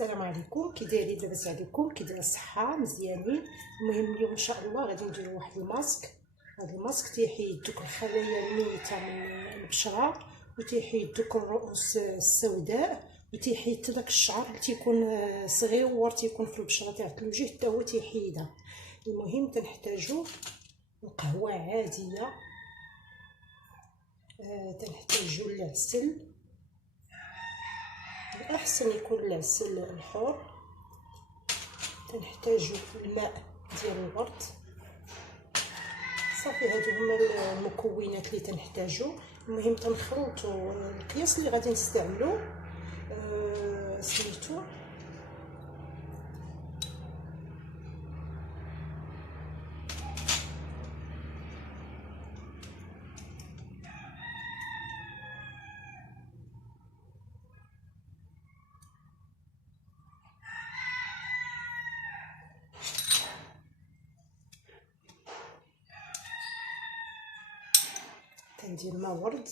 السلام عليكم، كي دايرين؟ لاباس عليكم؟ كي داير الصحه؟ مزيانين. المهم اليوم ان شاء الله غادي نديرو واحد الماسك. هذا الماسك تيحيد دوك الخلايا الميته من البشره، وتيحيد دوك الرؤوس السوداء، وتيحيد حتى داك الشعر اللي تيكون صغيور تيكون في البشره تاع الوجه حتى هو تيحيدها. المهم تنحتاجو القهوه عاديه، تنحتاجو العسل، الأحسن يكون العسل الحر، تنحتاجو الماء ديال الورد. صافي هادو هما المكونات اللي تنحتاجو. المهم تنخلطو القياس اللي غادي نستعملو سميتو تندير ماء ورد.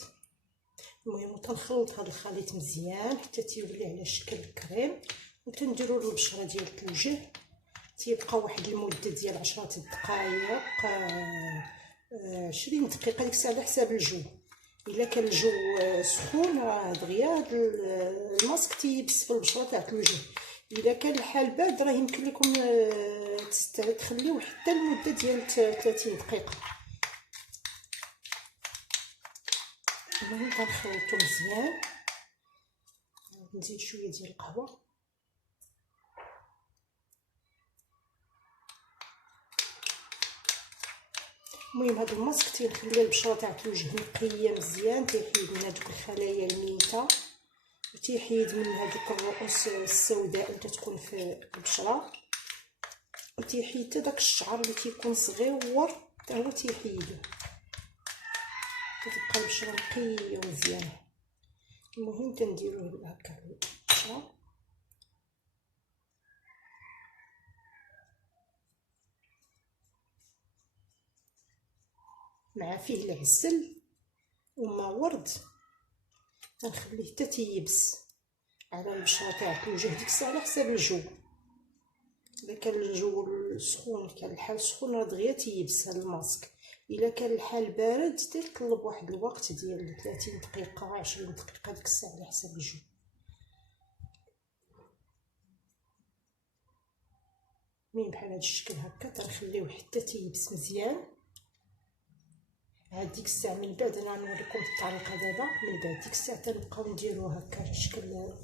المهم تنخلط هذا الخليط مزيان حتى تيولي على شكل كريم، وتنديرو للبشره ديال الوجه. تيبقى واحد المده ديال 10 دقائق 20 دقيقه، ديك الساعه على حساب الجو. الا كان الجو سخون راه دغيا هذا الماسك تيبس في البشره تاع الوجه. الا كان الحال بارد راه يمكن لكم تخليوه حتى المده ديال 30 دقيقه. المهم كنخلطو مزيان. نزيد شويه ديال القهوه. المهم هذا الماسك تيخلي البشره تاع الوجه نقيه مزيان، تيحيد منها دوك الخلايا الميته، وتيحيد منها دوك الرؤوس السوداء اللي تتكون في البشره، وتيحيد حتى داك الشعر اللي تيكون صغيور حتى هو تيحيدو، كتبقى البشره نقيه ومزيانه. المهم تنديروه هكا البشره مع فيه العسل وما ورد، تنخليه حتى تيبس على البشره تاع الوجه. ديك الساعه على حساب الجو، الا كان الجو سخون، كان الحال سخون راه دغيا تيبس هذا الماسك. الا كان الحال بارد تيطلب واحد الوقت ديال 30 دقيقه 20 دقيقه، ديك الساعه على حساب الجو. المهم بحال هذا الشكل هكا تنخليوه حتى تيبس مزيان. عاد ديك الساعه من بعد انا غنوريكم الطريقه دابا. من بعد ديك الساعه تنبقاو نديرو هكا شكل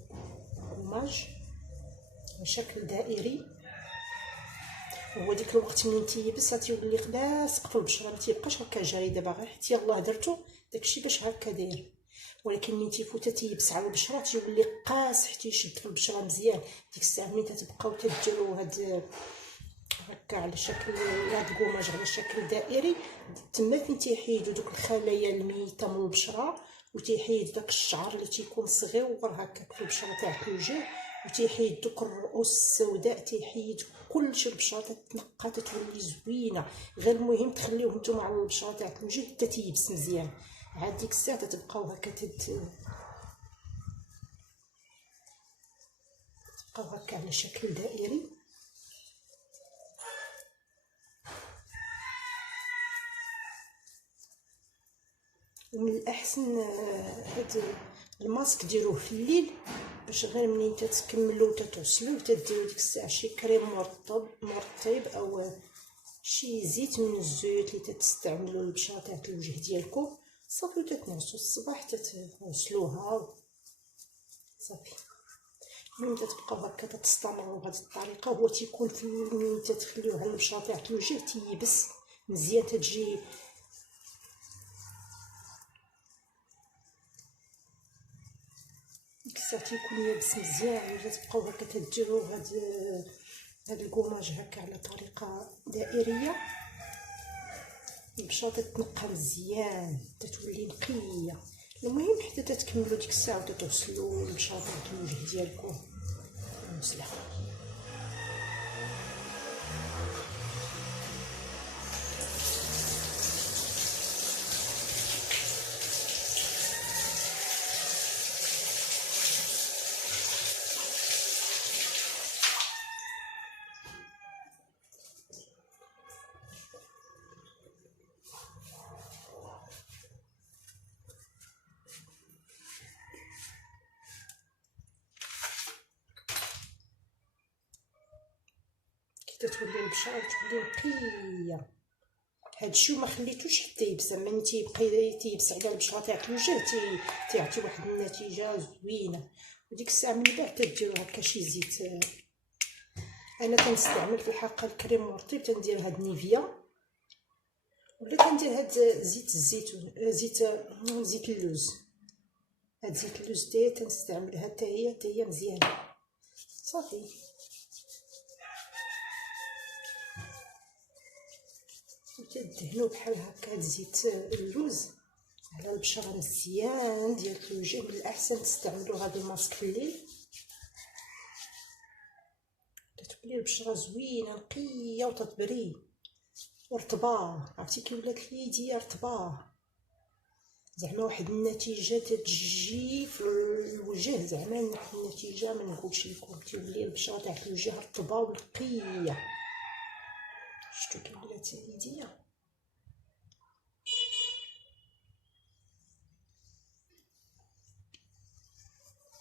كوماج بشكل دائري. هو ديك الوقت منين تيبس تيولي لاصق في البشره، ما تيبقاش هكا جاري. دابا غير حيت يلاه درتو داكشي باش هكا داير، ولكن منين تيفوت تيبس على البشره تيولي قاصح تيشد في البشره مزيان. ديك الساعه منين تتبقاو تديروا هاد هكا على شكل هاد الكوماج على شكل دائري، تما فين تيحيدوا دوك الخلايا الميته من البشره، وتيحيد داك الشعر اللي تيكون صغيور هكاك في البشره تاع الوجه، وتيحيد دوك الرؤوس السوداء، تيحيد كلشي. البشره تتنقى تتولي زوينه. غير المهم تخليوه نتوما على البشره تاع الوجه حتى تيبس مزيان. عاد ديك الساعه تبقاو هكا تبقاو هكا على شكل دائري. ومن الاحسن هاد الماسك ديروه في الليل، باش غير منين تتكملوا تتغسلوا تديروا ديك الساعه شي كريم مرطب او شي زيت من الزيوت اللي تستعملوا للبشره تاع الوجه ديالكم. صافي تتنعسوا الصباح تتغسلوها صافي. المهم تتبقاو هكا تستمروا بهذه الطريقه. هو تيكون في منين تتخليوه على البشره تاع الوجه تيبس مزيان، تجي ديك الساعه تيكون يابس مزيان. ولا تبقاو هكا تديروا هاد الكوماج هكا على طريقه دائريه، البشره تتنقى مزيان تتولي نقيه. المهم حتى تتكملوا ديك الساعه وتغسلوا البشره تاع الوجه ديالكم مسلخ. تتولي البشره تولي نقيه. هادشي وما خليتوش حتى يبس، ملي تيبقى تيبس على البشره تاعك الوجه تيعطي واحد النتيجه زوينه. وديك الساعه من بعد تديروا هكا شي زيت. انا كنستعمل في الحقيقه الكريم مرطب، تندير هاد نيفيا ولا كندير هاد زيت الزيتون، زيت اللوز. هاد زيت اللوز تاعي تنستعملها حتى هي مزيانه صافي. وتدهنوا بحال هكا زيت اللوز على البشره مزيان ديال الوجه. من الاحسن تستعملوا هذا الماسك في الليل، تتولي البشره زوينه نقيه وتطبري ورطبه. عرفتي كي ولات اليديه رطبه، زعما واحد النتيجه تتجي في الوجه، زعما واحد النتيجه ما نقولش لكم، تولي البشره تاع الوجه رطبه ونقيه. شفتوا كي ولات اليديه؟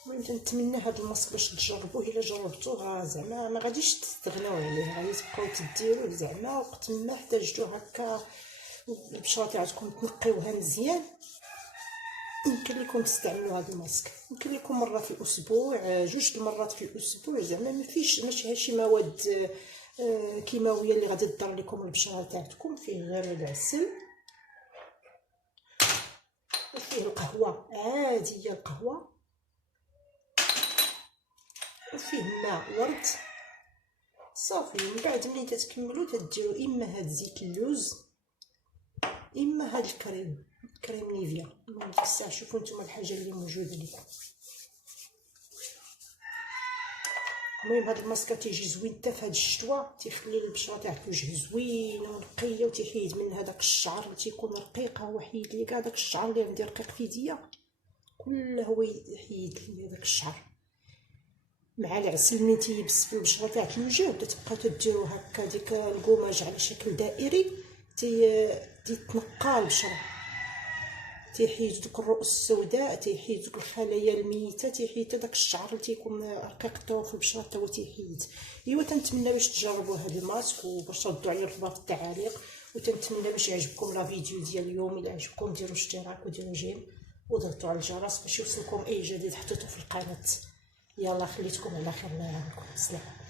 المهم تنتمنى هاد الماسك باش تجربوه. الا جربتوه زعما ما غاديش تستغناو عليه، غادي تبقاو تديروه زعما وقت ما احتاجتو هكا البشره تاعكم تنقيوها مزيان. يمكن لكم تستعملوا هذا الماسك، يمكن لكم مره في الاسبوع، 2 المرات في الاسبوع. زعما ما فيش ماشي هادشي مواد كيماويه اللي غادي تضر لكم البشره تاعكم. فيه غير العسل وفيه القهوه عاديه، القهوه وفيه ماء ورد صافي. من بعد ملي تتكملوا تديروا اما هاد زيت اللوز اما هاد كريم نيفيا. المهم ديك الساعه شوفوا نتوما الحاجه اللي موجوده لكم. المهم هاد الماسكه تيجي زوين حتى في هاد الشتوى، تيخلي البشره تاع الوجه زوينه ونقيه، وتيحيد من هذاك الشعر اللي تيكون رقيق. هو حيد لي كاع داك الشعر اللي عندي رقيق في يديا كله، هو يحيد لي داك الشعر مع العسل. ملي تيبس في البشره تاع الوجه تبقاو تديروا هكا ديك الكوماج على شكل دائري، تتنقى البشره، تيحيد دوك الرؤوس السوداء، تيحيد دوك الخلايا الميته، تيحيد داك الشعر اللي تيكون رقيق حتى في البشره حتى هو تيحيد. ايوا تنتمنى باش تجربوا هذا الماسك وباش ردوا عليا في التعاليق. وتنتمنى باش يعجبكم لا فيديو ديال اليوم. الا عجبكم ديروا اشتراك وديروا جيم وضغطوا على الجرس باش يوصلكم اي جديد حطيتو في القناه. يلا خليتكم على خير، الله يعاونكم. سلام.